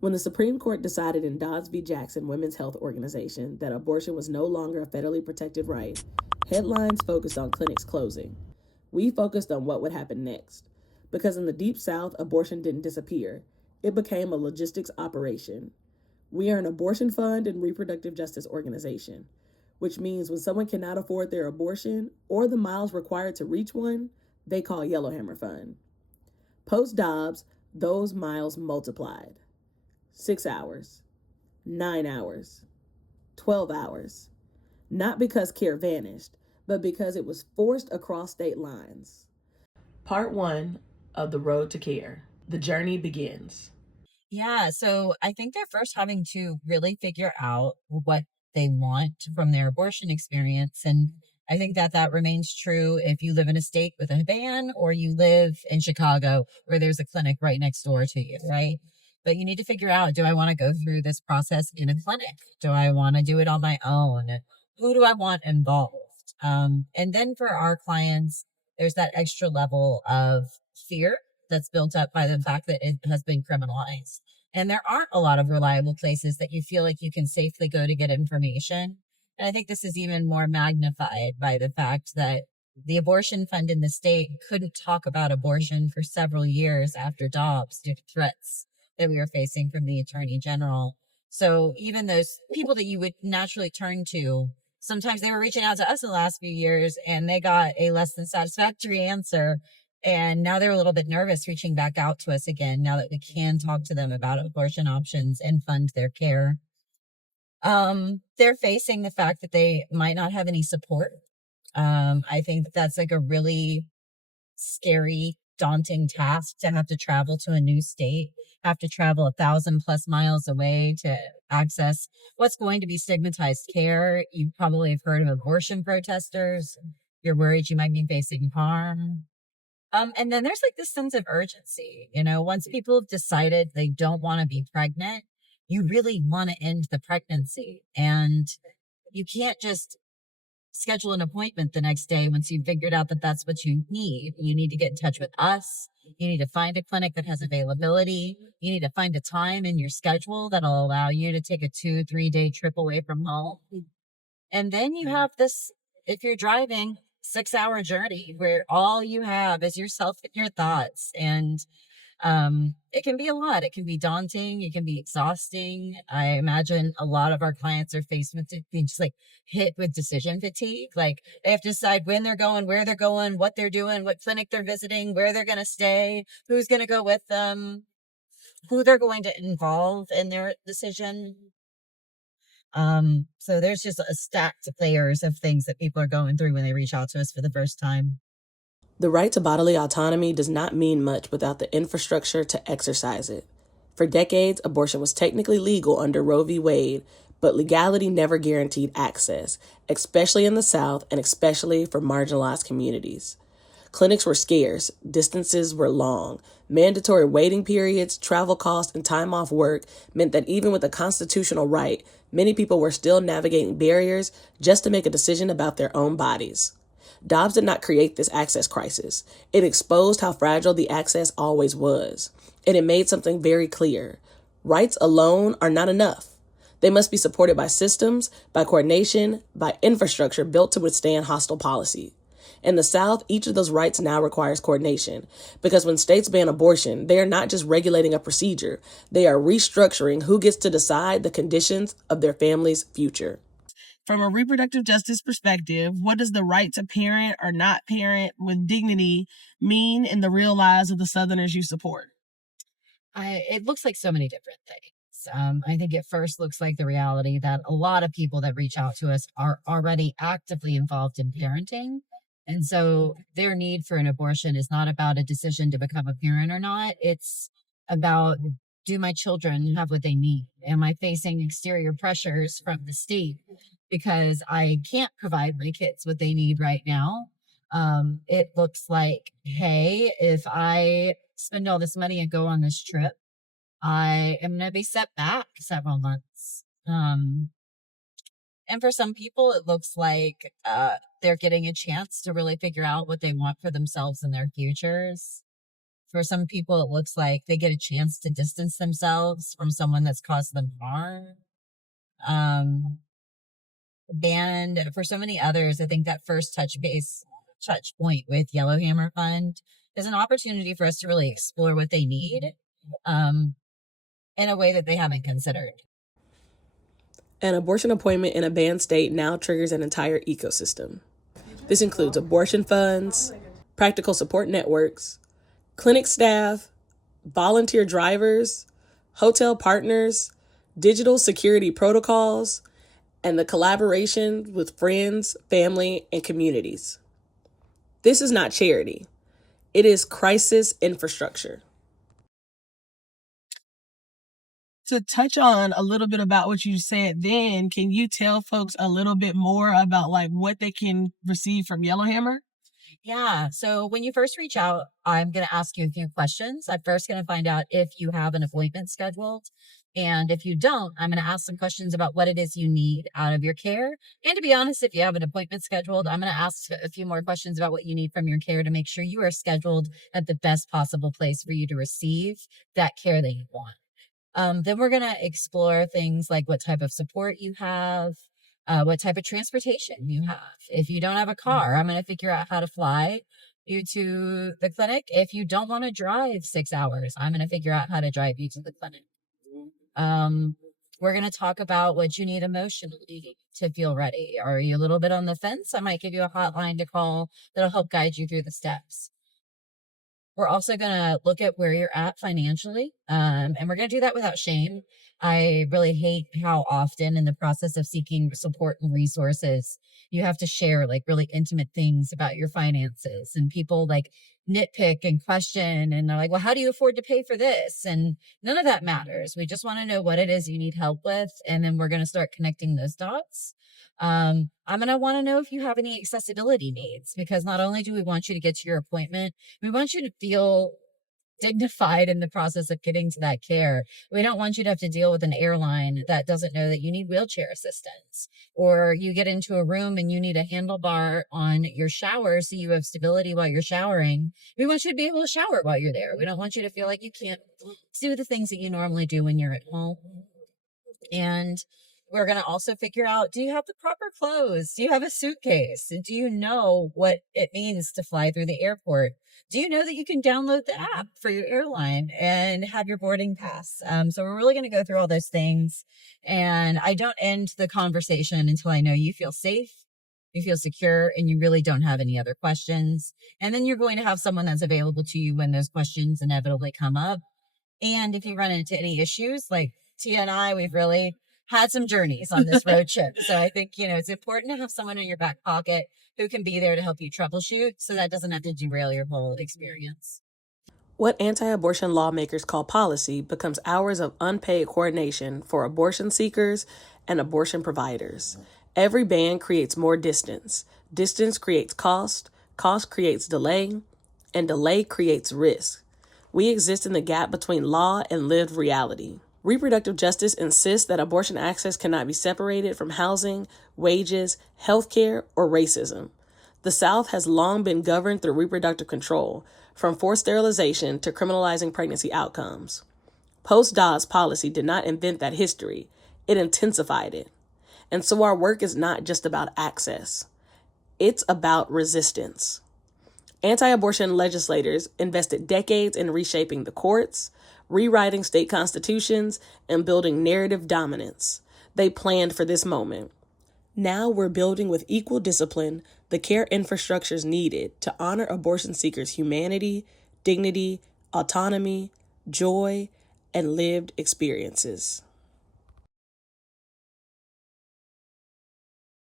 When the Supreme Court decided in Dobbs v. Jackson Women's Health Organization that abortion was no longer a federally protected right, headlines focused on clinics closing. We focused on what would happen next. Because in the Deep South, abortion didn't disappear, it became a logistics operation. We are an abortion fund and reproductive justice organization, which means when someone cannot afford their abortion or the miles required to reach one, they call Yellowhammer Fund. Post Dobbs, those miles multiplied. 6 hours, 9 hours, 12 hours. Not because care vanished, but because it was forced across state lines. Part 1 of The Road to Care. The journey begins. Yeah, so I think they're first having to really figure out what they want from their abortion experience. And I think that that remains true if you live in a state with a ban or you live in Chicago where there's a clinic right next door to you, right? But you need to figure out, do I want to go through this process in a clinic? Do I want to do it on my own? Who do I want involved? And then for our clients, there's that extra level of fear that's built up by the fact that it has been criminalized. And there aren't a lot of reliable places that you feel like you can safely go to get information. And I think this is even more magnified by the fact that the abortion fund in the state couldn't talk about abortion for several years after Dobbs due to threats that we were facing from the attorney general. So even those people that you would naturally turn to, sometimes they were reaching out to us in the last few years and they got a less than satisfactory answer. And now they're a little bit nervous reaching back out to us again now that we can talk to them about abortion options and fund their care. They're facing the fact that they might not have any support. I think that's like a really scary, daunting task to have to travel to a new state, have to travel 1,000+ miles away to access what's going to be stigmatized care. You probably have heard of abortion protesters. You're worried you might be facing harm. And then there's like this sense of urgency, once people have decided they don't want to be pregnant, you really want to end the pregnancy. And you can't just schedule an appointment the next day once you've figured out that that's what you need. You need to get in touch with us. You need to find a clinic that has availability. You need to find a time in your schedule that'll allow you to take a 2-3 day trip away from home. And then you have this, if you're driving, 6-hour journey where all you have is yourself and your thoughts. And it can be a lot. It can be daunting. It can be exhausting. I imagine a lot of our clients are faced with being just like hit with decision fatigue. Like they have to decide when they're going, where they're going, what they're doing, what clinic they're visiting, where they're going to stay, who's going to go with them, who they're going to involve in their decision. So there's just a stacked of layers of things that people are going through when they reach out to us for the first time. The right to bodily autonomy does not mean much without the infrastructure to exercise it. For decades, abortion was technically legal under Roe v. Wade, but legality never guaranteed access, especially in the South and especially for marginalized communities. Clinics were scarce, distances were long, mandatory waiting periods, travel costs, and time off work meant that even with a constitutional right, many people were still navigating barriers just to make a decision about their own bodies. Dobbs did not create this access crisis. It exposed how fragile the access always was. And it made something very clear. Rights alone are not enough. They must be supported by systems, by coordination, by infrastructure built to withstand hostile policy. In the South, each of those rights now requires coordination, because when states ban abortion, they are not just regulating a procedure, they are restructuring who gets to decide the conditions of their family's future. From a reproductive justice perspective, what does the right to parent or not parent with dignity mean in the real lives of the Southerners you support? It looks like so many different things. I think it first looks like the reality that a lot of people that reach out to us are already actively involved in parenting. And so their need for an abortion is not about a decision to become a parent or not. It's about, do my children have what they need? Am I facing exterior pressures from the state because I can't provide my kids what they need right now? It looks like, hey, if I spend all this money and go on this trip, I am going to be set back several months. And for some people, it looks like they're getting a chance to really figure out what they want for themselves and their futures. For some people, it looks like they get a chance to distance themselves from someone that's caused them harm. And for so many others, I think that first touch point with Yellowhammer Fund is an opportunity for us to really explore what they need in a way that they haven't considered. An abortion appointment in a banned state now triggers an entire ecosystem. This includes abortion funds, practical support networks, clinic staff, volunteer drivers, hotel partners, digital security protocols, and the collaboration with friends, family, and communities. This is not charity. It is crisis infrastructure. To touch on a little bit about what you said then, can you tell folks a little bit more about like what they can receive from Yellowhammer? Yeah. So when you first reach out, I'm going to ask you a few questions. I'm first going to find out if you have an appointment scheduled. And if you don't, I'm going to ask some questions about what it is you need out of your care. And to be honest, if you have an appointment scheduled, I'm going to ask a few more questions about what you need from your care to make sure you are scheduled at the best possible place for you to receive that care that you want. Then we're going to explore things like what type of support you have, what type of transportation you have. If you don't have a car, I'm going to figure out how to fly you to the clinic. If you don't want to drive 6 hours, I'm going to figure out how to drive you to the clinic. We're going to talk about what you need emotionally to feel ready. Are you a little bit on the fence? I might give you a hotline to call that'll help guide you through the steps. We're also going to look at where you're at financially, and we're going to do that without shame. I really hate how often in the process of seeking support and resources, you have to share like really intimate things about your finances, and people like nitpick and question, and they're like, well, how do you afford to pay for this? And none of that matters. We just want to know what it is you need help with, and then we're going to start connecting those dots. I'm going to want to know if you have any accessibility needs, because not only do we want you to get to your appointment, we want you to feel dignified in the process of getting to that care. We don't want you to have to deal with an airline that doesn't know that you need wheelchair assistance, or you get into a room and you need a handlebar on your shower so you have stability while you're showering. We want you to be able to shower while you're there. We don't want you to feel like you can't do the things that you normally do when you're at home. And we're going to also figure out, do you have the proper clothes? Do you have a suitcase? Do you know what it means to fly through the airport? Do you know that you can download the app for your airline and have your boarding pass? So we're really going to go through all those things. And I don't end the conversation until I know you feel safe, you feel secure, and you really don't have any other questions. And then you're going to have someone that's available to you when those questions inevitably come up. And if you run into any issues, like Tia and I, we've really had some journeys on this road trip. So I think, it's important to have someone in your back pocket who can be there to help you troubleshoot, so that doesn't have to derail your whole experience. What anti-abortion lawmakers call policy becomes hours of unpaid coordination for abortion seekers and abortion providers. Every ban creates more distance. Distance creates cost creates delay, and delay creates risk. We exist in the gap between law and lived reality. Reproductive justice insists that abortion access cannot be separated from housing, wages, healthcare, or racism. The South has long been governed through reproductive control, from forced sterilization to criminalizing pregnancy outcomes. Post-Dobbs policy did not invent that history, it intensified it. And so our work is not just about access, it's about resistance. Anti-abortion legislators invested decades in reshaping the courts, rewriting state constitutions, and building narrative dominance. They planned for this moment. Now we're building with equal discipline the care infrastructures needed to honor abortion seekers' humanity, dignity, autonomy, joy, and lived experiences.